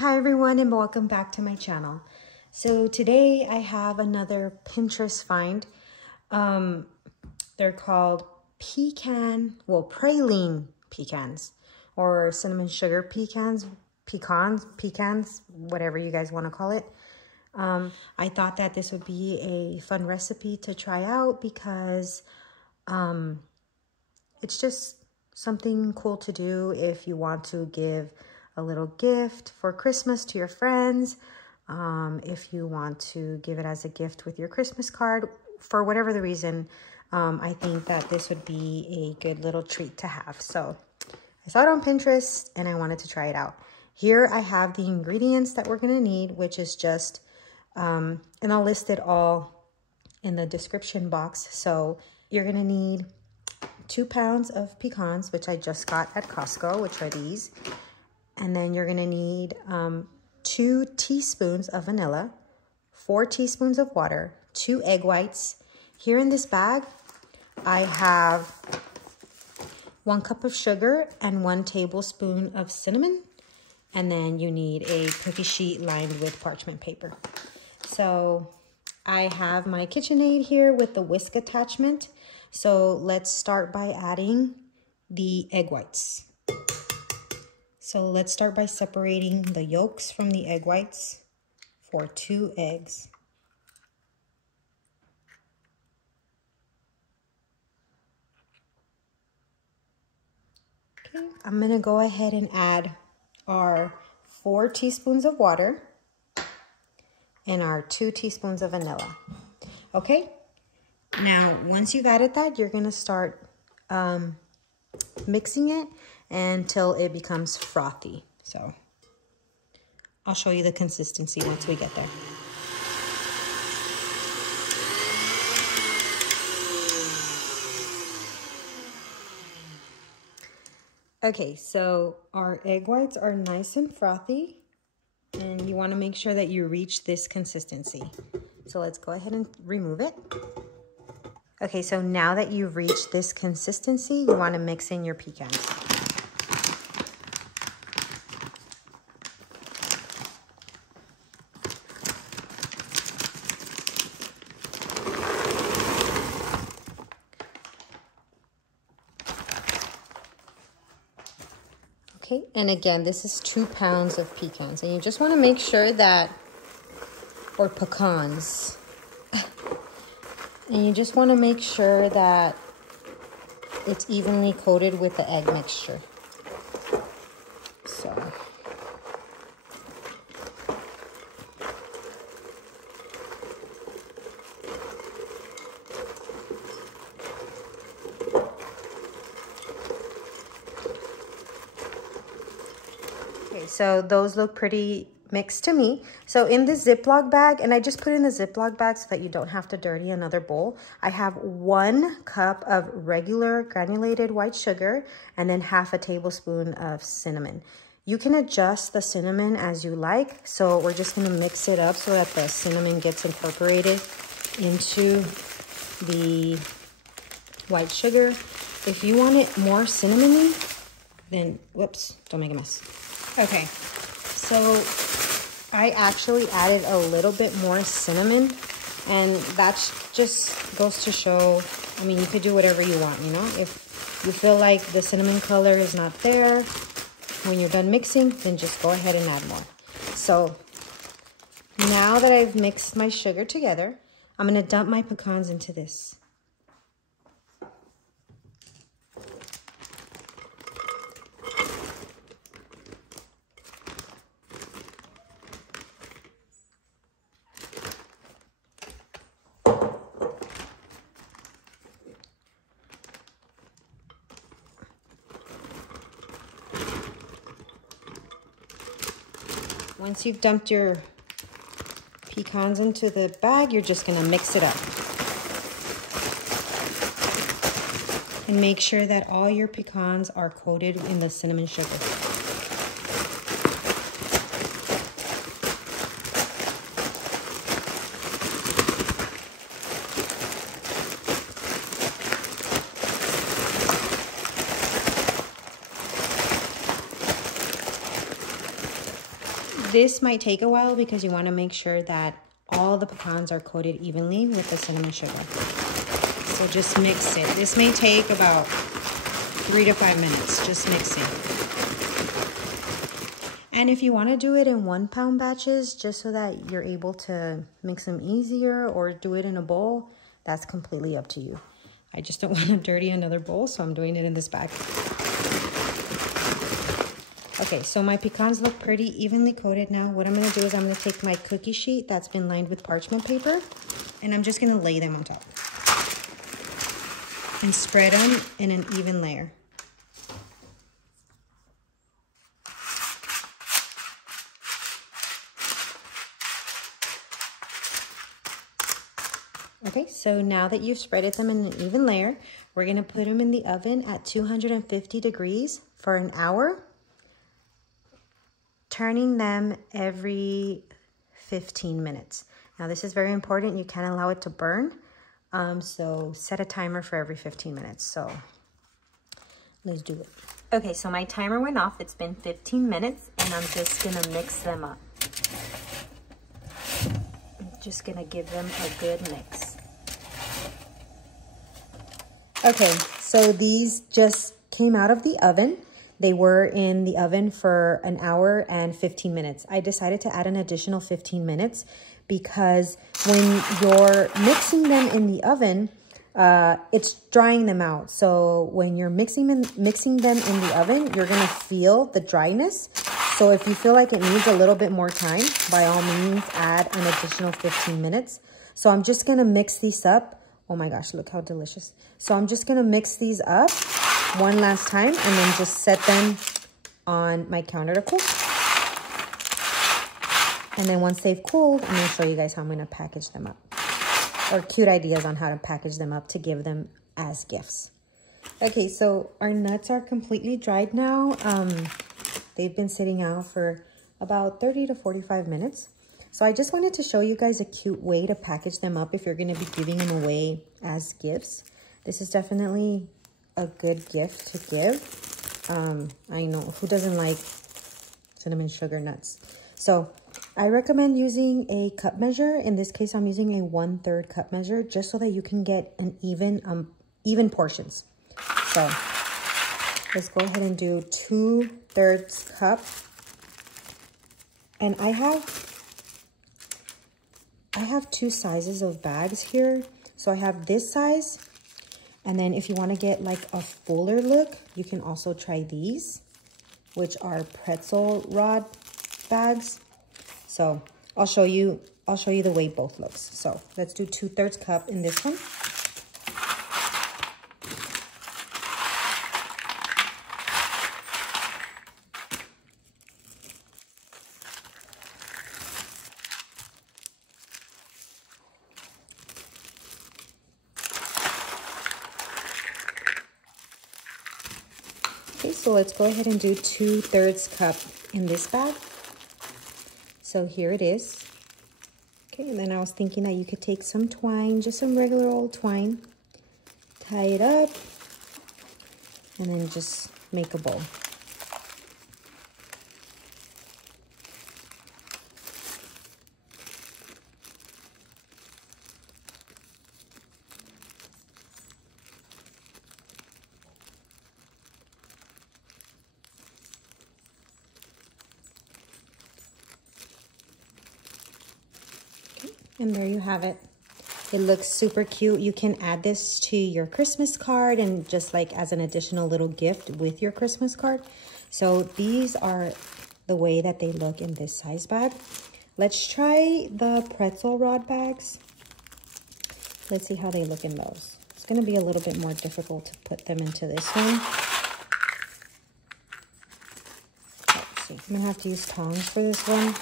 Hi everyone and welcome back to my channel. So today I have another Pinterest find. They're called praline pecans or cinnamon sugar pecans, whatever you guys want to call it. I thought that this would be a fun recipe to try out because it's just something cool to do if you want to give a little gift for Christmas to your friends. If you want to give it as a gift with your Christmas card, for whatever the reason, I think that this would be a good little treat to have. So I saw it on Pinterest and I wanted to try it out. Here I have the ingredients that we're gonna need, which is just, and I'll list it all in the description box. So you're gonna need 2 pounds of pecans, which I just got at Costco, which are these. And then you're gonna need 2 teaspoons of vanilla, 4 teaspoons of water, 2 egg whites. Here in this bag, I have 1 cup of sugar and 1 tablespoon of cinnamon. And then you need a cookie sheet lined with parchment paper. So I have my KitchenAid here with the whisk attachment. So let's start by adding the egg whites. So let's start by separating the yolks from the egg whites for 2 eggs. Okay, I'm gonna go ahead and add our 4 teaspoons of water and our 2 teaspoons of vanilla. Okay, now once you've added that, you're gonna start mixing it until it becomes frothy. So I'll show you the consistency once we get there. Okay, so our egg whites are nice and frothy, and you want to make sure that you reach this consistency. So let's go ahead and remove it. Okay, so now that you've reached this consistency, you want to mix in your pecans. Okay, and again, this is 2 pounds of pecans, and you just want to make sure that, or pecans, and you just want to make sure that it's evenly coated with the egg mixture. So. Okay, so those look pretty mixed to me. So in this Ziploc bag, and I just put it in the Ziploc bag so that you don't have to dirty another bowl, I have 1 cup of regular granulated white sugar and then half a tablespoon of cinnamon. You can adjust the cinnamon as you like. So we're just gonna mix it up so that the cinnamon gets incorporated into the white sugar. If you want it more cinnamony, then, whoops, don't make a mess. Okay, so I actually added a little bit more cinnamon, and that just goes to show, I mean, you could do whatever you want, you know? If you feel like the cinnamon color is not there when you're done mixing, then just go ahead and add more. So now that I've mixed my sugar together, I'm gonna dump my pecans into this. Once you've dumped your pecans into the bag, you're just gonna mix it up. And make sure that all your pecans are coated in the cinnamon sugar. This might take a while because you want to make sure that all the pecans are coated evenly with the cinnamon sugar. So just mix it. This may take about 3 to 5 minutes, just mixing. And if you want to do it in 1 pound batches, just so that you're able to mix them easier, or do it in a bowl, that's completely up to you. I just don't want to dirty another bowl, so I'm doing it in this bag. Okay, so my pecans look pretty evenly coated now. What I'm going to do is I'm going to take my cookie sheet that's been lined with parchment paper, and I'm just going to lay them on top and spread them in an even layer. Okay, so now that you've spreaded them in an even layer, we're going to put them in the oven at 250 degrees for an hour, turning them every 15 minutes. Now this is very important. You can't allow it to burn. So set a timer for every 15 minutes. So let's do it. Okay, so my timer went off. It's been 15 minutes and I'm just gonna mix them up. I'm just gonna give them a good mix. Okay, so these just came out of the oven. They were in the oven for an hour and 15 minutes. I decided to add an additional 15 minutes because when you're mixing them in the oven, it's drying them out. So when you're mixing them in the oven, you're gonna feel the dryness. So if you feel like it needs a little bit more time, by all means, add an additional 15 minutes. So I'm just gonna mix these up. Oh my gosh, look how delicious. So I'm just gonna mix these up one last time and then just set them on my counter to cool. And then once they've cooled, I'm gonna show you guys how I'm gonna package them up, or cute ideas on how to package them up to give them as gifts. Okay, so our nuts are completely dried now. They've been sitting out for about 30 to 45 minutes. So I just wanted to show you guys a cute way to package them up if you're gonna be giving them away as gifts. This is definitely a good gift to give. I know, who doesn't like cinnamon sugar nuts? So I recommend using a cup measure. In this case, I'm using a 1/3 cup measure just so that you can get an even portions. So let's go ahead and do 2/3 cup. And I have 2 sizes of bags here. So I have this size. And then if you want to get like a fuller look, you can also try these, which are pretzel rod bags. So I'll show you the way both looks. So let's do 2/3 cup in this one. Okay, so let's go ahead and do 2/3 cup in this bag. So here it is. Okay, and then I was thinking that you could take some twine, just some regular old twine, tie it up, and then just make a bowl. And there you have it. It looks super cute. You can add this to your Christmas card and just like as an additional little gift with your Christmas card. So these are the way that they look in this size bag. Let's try the pretzel rod bags. Let's see how they look in those. It's gonna be a little bit more difficult to put them into this one. Let's see, I'm gonna have to use tongs for this one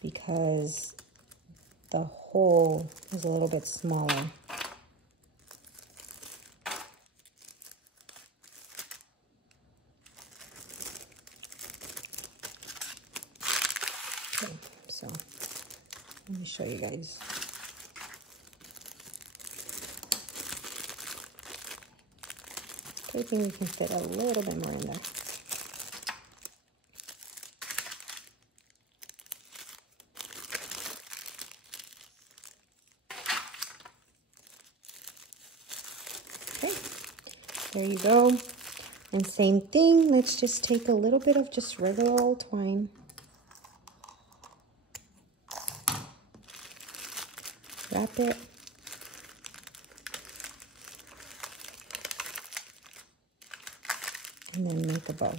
because the hole is a little bit smaller. Okay, so let me show you guys. I think we can fit a little bit more in there. There you go. And same thing, let's just take a little bit of just regular old twine. Wrap it. And then make a bow.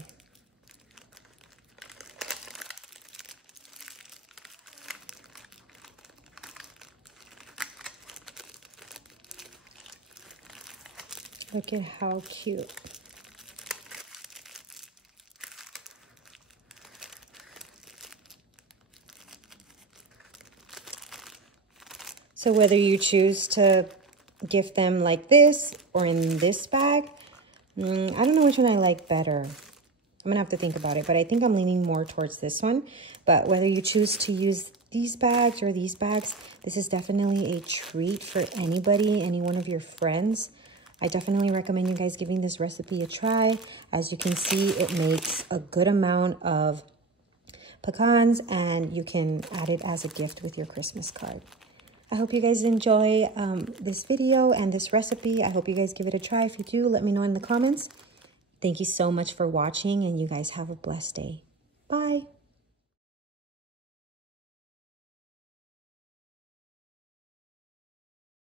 Look at how cute. So whether you choose to gift them like this or in this bag, I don't know which one I like better. I'm gonna have to think about it, but I think I'm leaning more towards this one. But whether you choose to use these bags or these bags, this is definitely a treat for anybody, any one of your friends. I definitely recommend you guys giving this recipe a try. As you can see, it makes a good amount of pecans and you can add it as a gift with your Christmas card. I hope you guys enjoy this video and this recipe. I hope you guys give it a try. If you do, let me know in the comments. Thank you so much for watching and you guys have a blessed day.